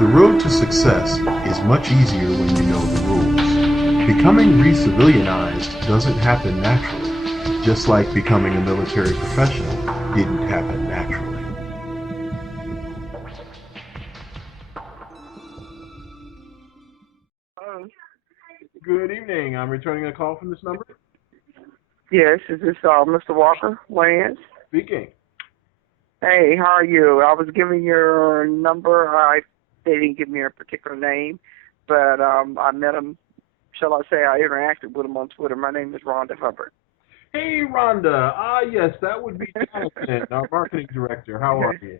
The road to success is much easier when you know the rules. Becoming re-civilianized doesn't happen naturally, just like becoming a military professional didn't happen naturally. Good evening. I'm returning a call from this number. Yes, is this Mr. Walker, Lance? Speaking. Hey, how are you? I was giving your number. They didn't give me a particular name, but I met him. Shall I say I interacted with him on Twitter. My name is Rhonda Hubbard. Hey, Rhonda. Yes, that would be Jonathan, our marketing director. How are you?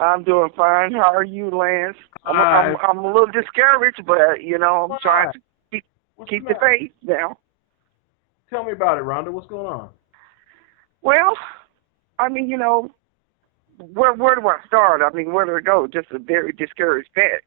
I'm doing fine. How are you, Lance? I'm a little discouraged, but I'm trying to keep the faith now. Tell me about it, Rhonda. What's going on? Well, I mean, where do I start? I mean, where do I go? Just a very discouraged vet,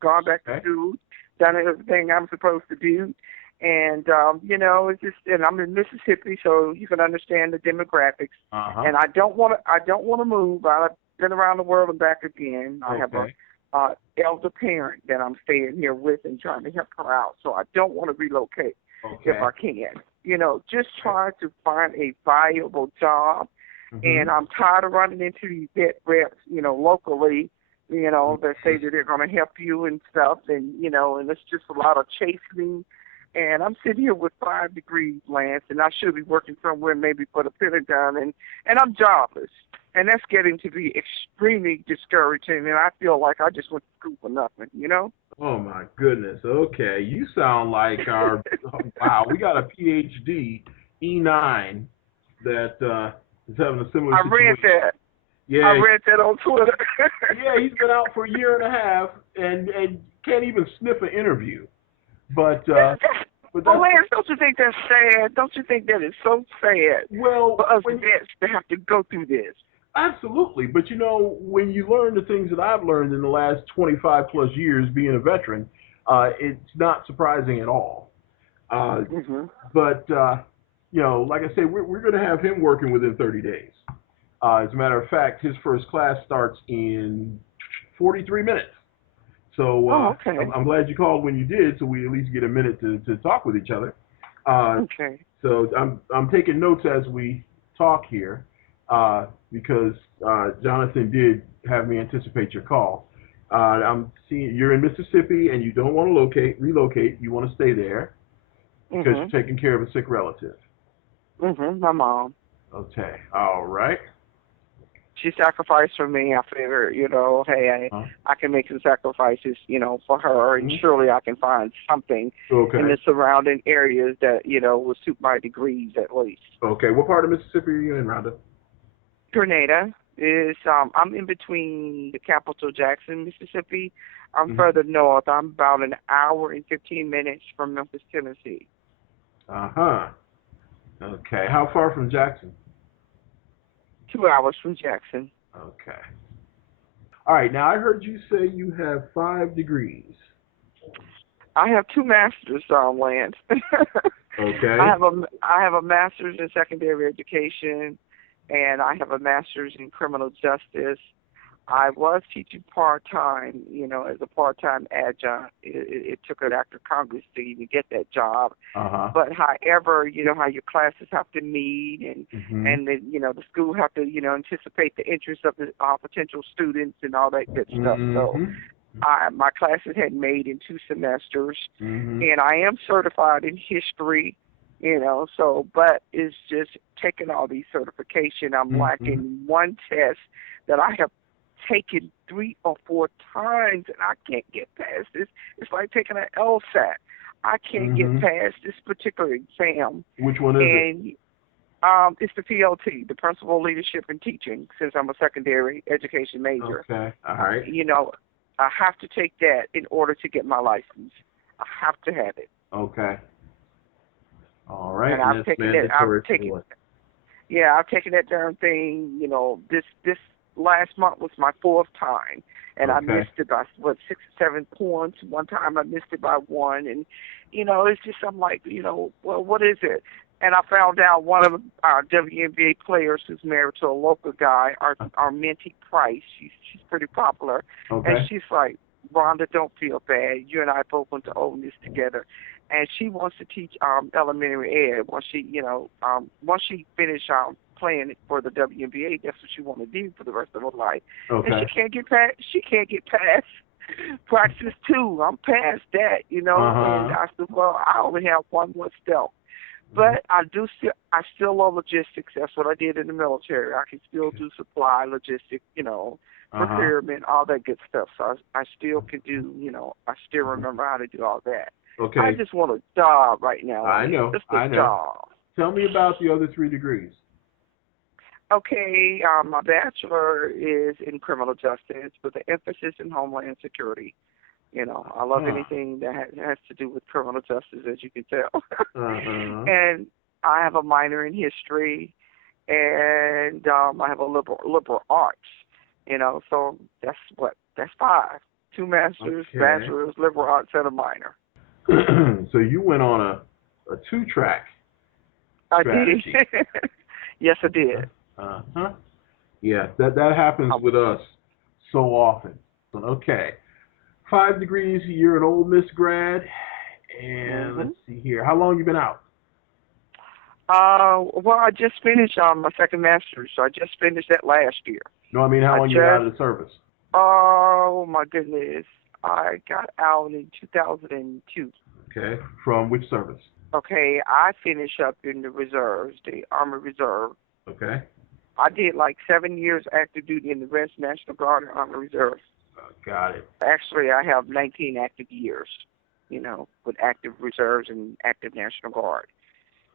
gone back to school, done everything I'm supposed to do. And, it's just, and I'm in Mississippi, so you can understand the demographics. And I don't want to move. I've been around the world and back again. I have a elder parent that I'm staying here with and trying to help her out. So I don't want to relocate if I can. Just trying to find a viable job. And I'm tired of running into these vet reps, locally, that say that they're going to help you and stuff. And, and it's just a lot of chastening. And I'm sitting here with 5 degrees, Lance, and I should be working somewhere maybe for the Pentagon, and I'm jobless. And that's getting to be extremely discouraging, and I feel like I just went to school for nothing, Oh, my goodness. Okay. You sound like our, wow, we got a PhD, E9, that is having a similar situation. I read that. Yeah. I read that on Twitter. Yeah, he's been out for a year and a half and can't even sniff an interview. But Lance, don't you think that's sad? Don't you think that is so sad? Well, for us vets to have to go through this. Absolutely. But, when you learn the things that I've learned in the last 25 plus years being a veteran, it's not surprising at all. But, like I say, we're going to have him working within 30 days. As a matter of fact, his first class starts in 43 minutes. So I'm glad you called when you did, so we at least get a minute to talk with each other. So I'm taking notes as we talk here because Jonathan did have me anticipate your call. I'm seeing you're in Mississippi and you don't want to relocate. You want to stay there because you're taking care of a sick relative. My mom. Okay. All right. She sacrificed for me. I figured, hey, I can make some sacrifices, for her, and surely I can find something in the surrounding areas that, will suit my degrees at least. Okay. What part of Mississippi are you in, Rhonda? Grenada is, I'm in between the capital, Jackson, Mississippi. I'm further north. I'm about an hour and 15 minutes from Memphis, Tennessee. Okay. How far from Jackson? 2 hours from Jackson. Okay. All right. Now, I heard you say you have 5 degrees. I have 2 masters, Lance. Okay. I have a master's in secondary education, and I have a master's in criminal justice. I was teaching part-time, as a part-time adjunct. It took an act of Congress to even get that job. But however, how your classes have to meet and the school have to, anticipate the interests of the potential students and all that good stuff. So my classes had made in 2 semesters, and I am certified in history, but it's just taking all these certification. I'm lacking one test that I have taken 3 or 4 times, and I can't get past this. It's like taking an LSAT. I can't get past this particular exam. Which one is it? It's the PLT, the Principal Leadership and Teaching, since I'm a secondary education major. Okay, all right. I have to take that in order to get my license. I have to have it. Okay. All right. And I've taken it. I've taken that darn thing. This last month was my 4th time, and I missed it by 6 or 7 points. One time I missed it by 1, and it's just I'm like, well, what is it? And I found out one of our WNBA players who's married to a local guy, our Minty Price. She's pretty popular, and she's like, Rhonda, don't feel bad. You and I both went to Ole Miss together, and she wants to teach elementary ed. Once she finish playing for the WNBA, that's what she want to do for the rest of her life. Okay. And she can't get past practice 2. I'm past that, And I said, well, I only have one more step. But I still love logistics. That's what I did in the military. I can still do supply, logistics, procurement, all that good stuff. So I still can do, I still remember how to do all that. Okay. I just want a job right now. I know. Just a job. Tell me about the other 3 degrees. Okay, my bachelor is in criminal justice with an emphasis in homeland security. I love anything that has to do with criminal justice, as you can tell. And I have a minor in history, and I have a liberal arts. So that's 5. 2 masters, bachelors, liberal arts, and a minor. So you went on a 2-track strategy. I did. Yes, I did. Yeah, that happens with us so often. Okay. 5 degrees, you're an Ole Miss grad, and let's see here. How long you been out? Well, I just finished my second master's, so I just finished that last year. No, I mean how long you been out of the service? Oh, my goodness. I got out in 2002. Okay. From which service? Okay, I finished up in the reserves, the Army Reserve. Okay. I did like 7 years active duty in the West National Guard and Army Reserve. Got it. Actually, I have 19 active years, with active reserves and active National Guard.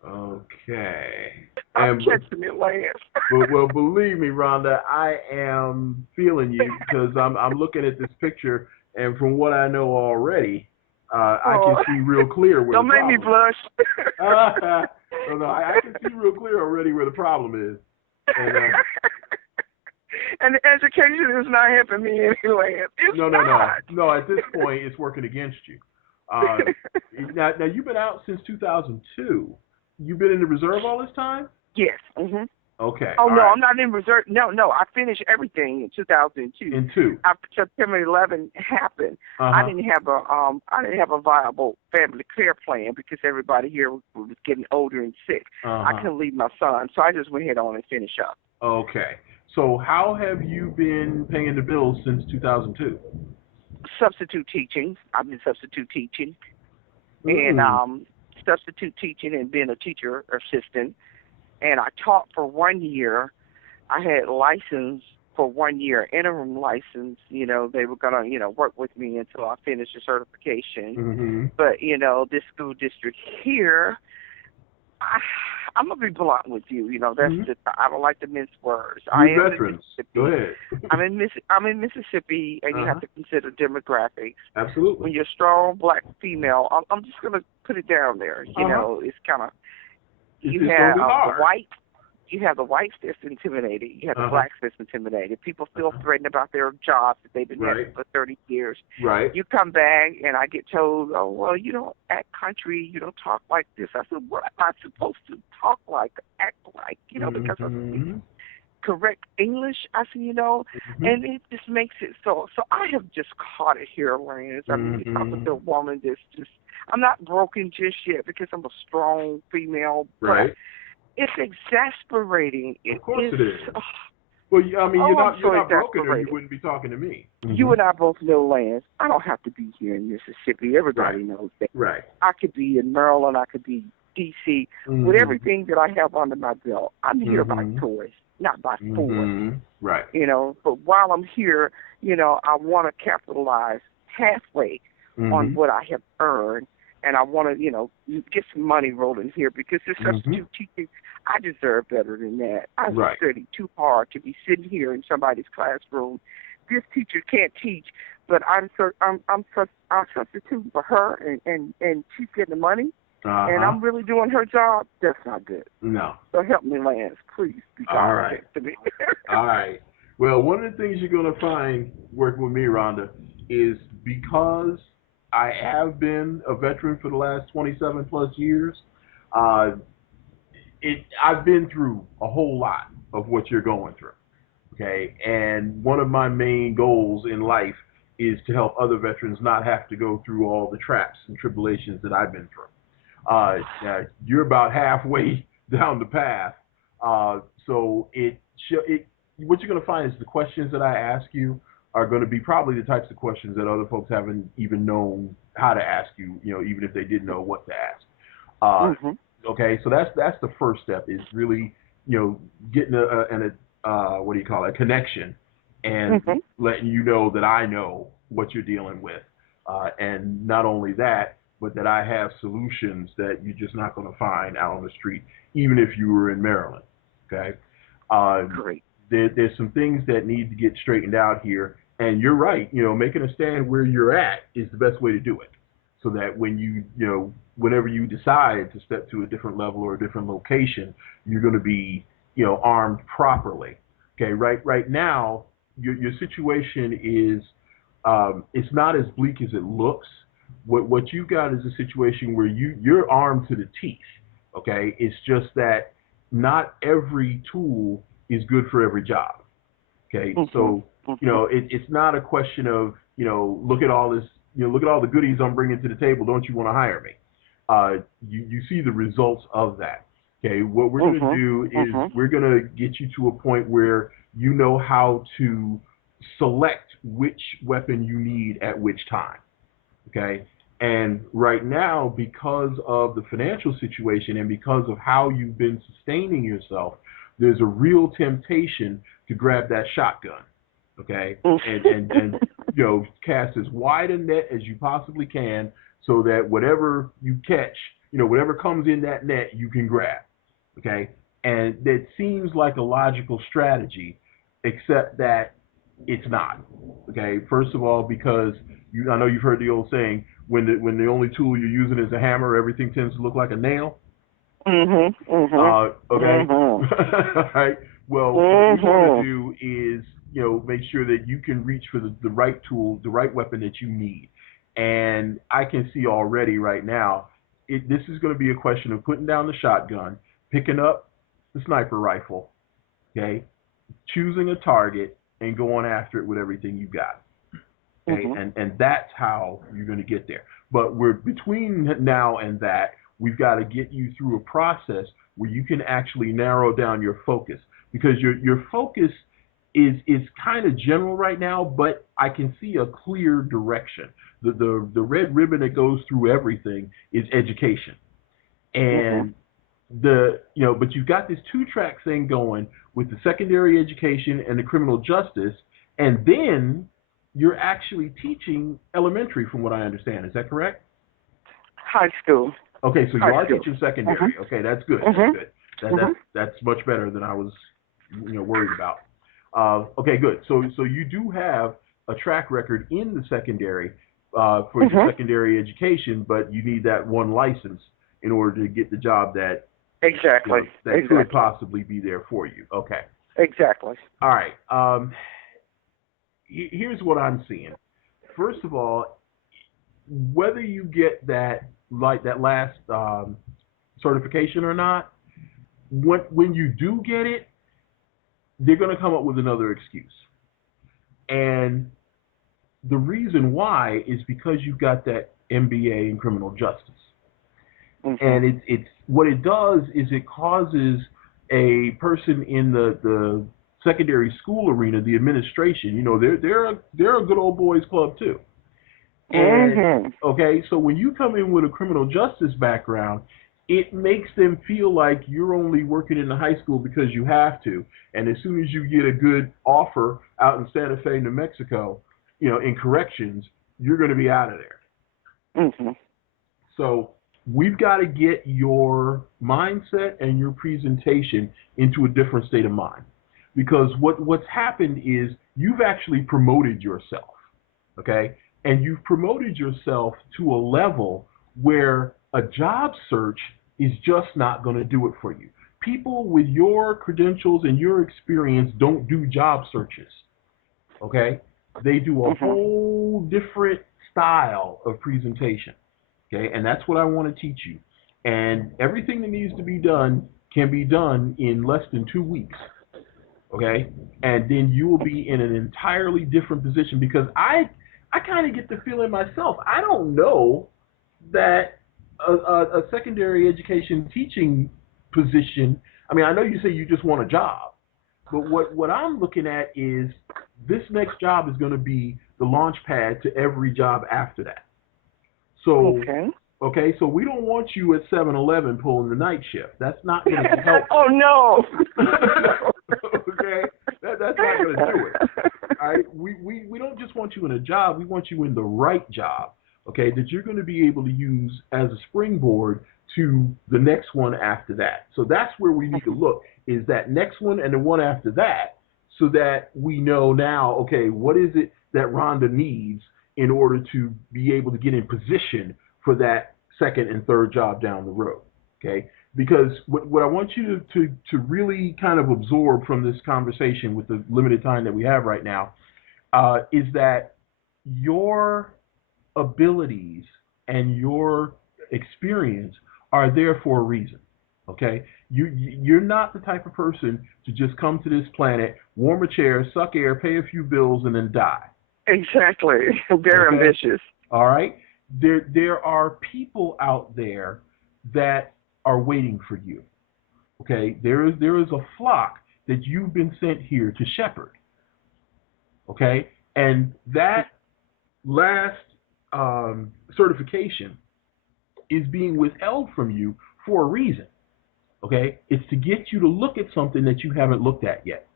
Okay. I'm catching it, Lance. Well, believe me, Rhonda, I am feeling you because I'm looking at this picture, and from what I know already, I can see real clear where Don't the make me blush. No, I can see real clear already where the problem is. And the education is not helping me anyway. No. At this point, it's working against you. Now you've been out since 2002. You've been in the reserve all this time? Yes. Mm-hmm. Okay. Oh, no, right. I'm not in reserve. No, I finished everything in 2002. In 2. After September 11 happened, I didn't have a viable family care plan because everybody here was getting older and sick. I couldn't leave my son, so I just went ahead on and finished up. Okay. So how have you been paying the bills since 2002? Substitute teaching. I've been substitute teaching. And substitute teaching and being a teacher assistant. And I taught for 1 year. I had license for 1 year, interim license. They were going to, work with me until I finished the certification. But, this school district here, I'm going to be blunt with you. That's just, I don't like to mince words. You're veterans. Go ahead. I'm in Mississippi, and you have to consider demographics. Absolutely. When you're a strong black female, I'm just going to put it down there. It's kind of, you have the whites that's intimidated. You have the blacks that's intimidated. People feel threatened about their jobs that they've been having for 30 years. Right. You come back, and I get told, oh, well, you don't act country. You don't talk like this. I said, what am I supposed to talk like, act like, because I speak correct English? I said, and it just makes it so. So I have just caught it here, Lance. I mean, I'm a woman that's just, I'm not broken just yet because I'm a strong female. Right. It's exasperating. Of course it is. Well, I mean, you're not broken or you wouldn't be talking to me. You and I both know, Lance, I don't have to be here in Mississippi. Everybody knows that. Right. I could be in Maryland. I could be D.C. With everything that I have under my belt. I'm here by choice, not by force. Right. But while I'm here, I want to capitalize halfway on what I have earned. And I want to, get some money rolling here because it's substitute teaching. I deserve better than that. I studied too hard to be sitting here in somebody's classroom. This teacher can't teach, but I'm substituting for her, and she's getting the money, and I'm really doing her job. That's not good. No. So help me, Lance, please. All right. To me. All right. Well, one of the things you're going to find working with me, Rhonda, is because I have been a veteran for the last 27 plus years. I've been through a whole lot of what you're going through. Okay. And one of my main goals in life is to help other veterans not have to go through all the traps and tribulations that I've been through. You're about halfway down the path. So what you're going to find is the questions that I ask you are going to be probably the types of questions that other folks haven't even known how to ask you, even if they didn't know what to ask. Okay, so that's the first step, is really, getting a connection, and letting you know that I know what you're dealing with. And not only that, but that I have solutions that you're just not going to find out on the street, even if you were in Maryland. Okay. Great. There's some things that need to get straightened out here, and you're right. Making a stand where you're at is the best way to do it, so that when whenever you decide to step to a different level or a different location, you're going to be, armed properly. Okay. Right now, your situation is, it's not as bleak as it looks. What you've got is a situation where you're armed to the teeth. Okay. It's just that not every tool is good for every job. Okay. So, it's not a question of, look at all this, look at all the goodies I'm bringing to the table. Don't you want to hire me? You see the results of that. Okay. What we're going to do is we're going to get you to a point where you know how to select which weapon you need at which time. Okay. And right now, because of the financial situation and because of how you've been sustaining yourself, there's a real temptation to grab that shotgun. Okay. And cast as wide a net as you possibly can, so that whatever you catch, whatever comes in that net, you can grab. Okay. And that seems like a logical strategy, except that it's not. Okay. First of all, because I know you've heard the old saying, when the only tool you're using is a hammer, everything tends to look like a nail. Okay. All right. Well, what you want to do is, make sure that you can reach for the right tool, the right weapon that you need. And I can see already right now, this is going to be a question of putting down the shotgun, picking up the sniper rifle, okay, choosing a target, and going after it with everything you got. Okay? And that's how you're going to get there. But we're between now and that, we've got to get you through a process where you can actually narrow down your focus, because your focus is kind of general right now, but I can see a clear direction. The red ribbon that goes through everything is education. And but you've got this 2-track thing going with the secondary education and the criminal justice, and then you're actually teaching elementary, from what I understand. Is that correct? High school. Okay, so you are teaching secondary. Okay, that's good. That's good. That's much better than I was, worried about. Okay, good. So you do have a track record in the secondary for your secondary education, but you need that one license in order to get the job that could possibly be there for you. Okay. Exactly. All right. Here's what I'm seeing. First of all, whether you get that last certification or not, when you do get it, they're going to come up with another excuse. And the reason why is because you've got that MBA in criminal justice. And it's what it does is it causes a person in the secondary school arena, the administration, they're a good old boys club too. And okay, so when you come in with a criminal justice background, it makes them feel like you're only working in the high school because you have to. And as soon as you get a good offer out in Santa Fe, New Mexico, in corrections, you're going to be out of there. So we've got to get your mindset and your presentation into a different state of mind. Because what's happened is you've actually promoted yourself, okay? And you've promoted yourself to a level where a job search is just not going to do it for you. People with your credentials and your experience don't do job searches, okay? They do a whole different style of presentation, okay? And that's what I want to teach you. And everything that needs to be done can be done in less than 2 weeks. Okay, and then you will be in an entirely different position, because I kind of get the feeling myself. I don't know that a secondary education teaching position. I mean, I know you say you just want a job, but what I'm looking at is this next job is going to be the launch pad to every job after that. So, okay, so we don't want you at 7-Eleven pulling the night shift. That's not going to help. Oh, no. Okay, that's not going to do it. All right, we don't just want you in a job. We want you in the right job, okay, that you're going to be able to use as a springboard to the next one after that. So that's where we need to look, is that next one and the one after that, so that we know now, okay, what is it that Rhonda needs in order to be able to get in position for that second and third job down the road, okay? Because what I want you to really kind of absorb from this conversation with the limited time that we have right now is that your abilities and your experience are there for a reason, okay? You're not the type of person to just come to this planet, warm a chair, suck air, pay a few bills, and then die. Exactly. Very ambitious. All right? There are people out there that are waiting for you, okay? There is a flock that you've been sent here to shepherd, okay? And that last certification is being withheld from you for a reason, okay? It's to get you to look at something that you haven't looked at yet.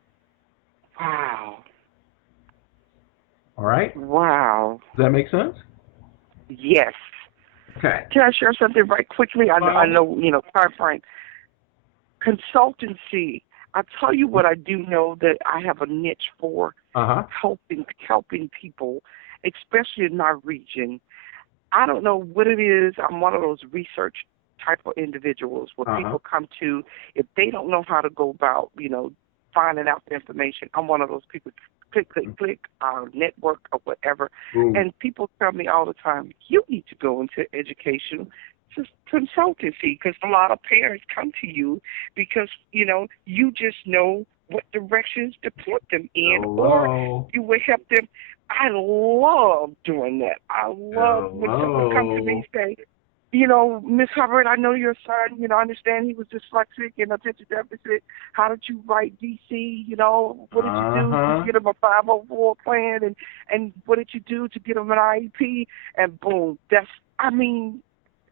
Wow. All right? Wow. Does that make sense? Yes. Okay. Can I share something right quickly? I know, time frame. Consultancy. I tell you what I do know that I have a niche for helping people, especially in my region. I don't know what it is. I'm one of those research type of individuals where people come to, if they don't know how to go about, finding out the information. I'm one of those people. Click, network or whatever. And people tell me all the time, you need to go into education, just consultancy, because a lot of parents come to you because, you just know what directions to put them in, or you will help them. I love doing that. I love when someone comes to me and say, Miss Hubbard, I know your son, I understand he was dyslexic and attention deficit. How did you write DC? What did you do to get him a 504 plan? And what did you do to get him an IEP? And boom,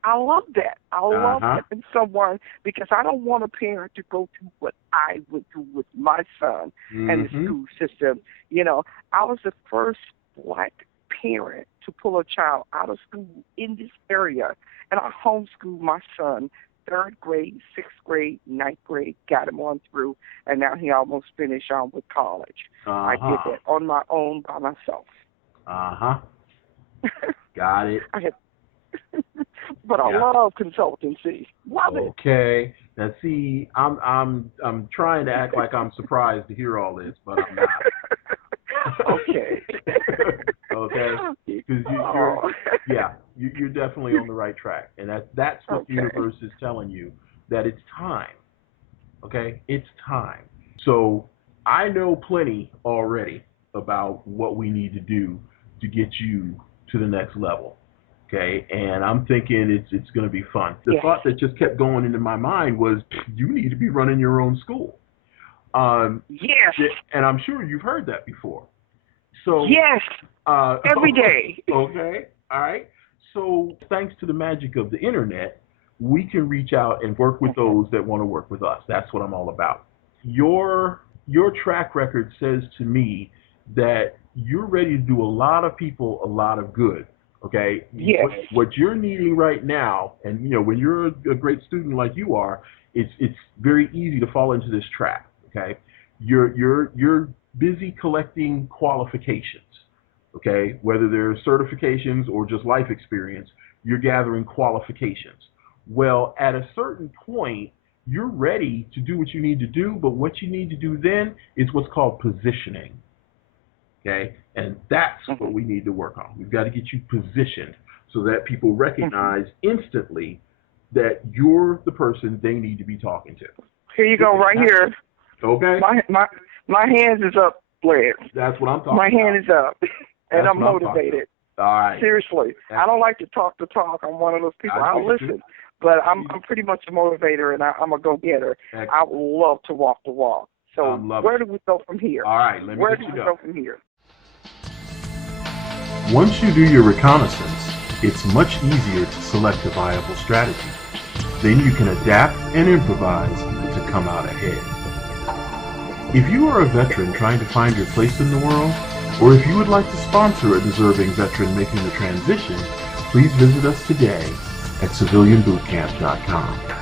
I love that. I love that in someone, because I don't want a parent to go through what I went through with my son and the school system. I was the first Black parent to pull a child out of school in this area, and I homeschooled my son 3rd grade, 6th grade, 9th grade, got him on through, and now he almost finished on with college. I did that on my own by myself. Got it. But I love consultancy. Love it. Okay. Now see, I'm trying to act like I'm surprised to hear all this, but I'm not. Okay. Okay. Because you're definitely on the right track, and that's what the universe is telling you, that it's time. Okay, it's time. So I know plenty already about what we need to do to get you to the next level. Okay, and I'm thinking it's going to be fun. The thought that just kept going into my mind was, you need to be running your own school. Yes. And I'm sure you've heard that before. So yes. Every day. Okay. All right. So thanks to the magic of the internet, we can reach out and work with those that want to work with us. That's what I'm all about. Your track record says to me that you're ready to do a lot of people a lot of good. Okay. Yes. What you're needing right now, and when you're a great student like you are, it's very easy to fall into this trap. Okay. You're busy collecting qualifications. Okay. Whether they're certifications or just life experience, you're gathering qualifications. Well, at a certain point, you're ready to do what you need to do, but what you need to do then is what's called positioning. Okay, and that's what we need to work on. We've got to get you positioned so that people recognize instantly that you're the person they need to be talking to. Here you go, right here. Okay. My hands is up, Blair. That's what I'm talking about. My hand is up. and I'm motivated. All right. Seriously, I don't like to talk the talk. I'm one of those people. I'll listen, but I'm pretty much a motivator, and I'm a go-getter. I would love to walk the walk. So where do we go from here? All right, let me where get do you we go go from here? Once you do your reconnaissance, it's much easier to select a viable strategy. Then you can adapt and improvise to come out ahead. If you are a veteran trying to find your place in the world, or if you would like to sponsor a deserving veteran making the transition, please visit us today at civilianbootcamp.com.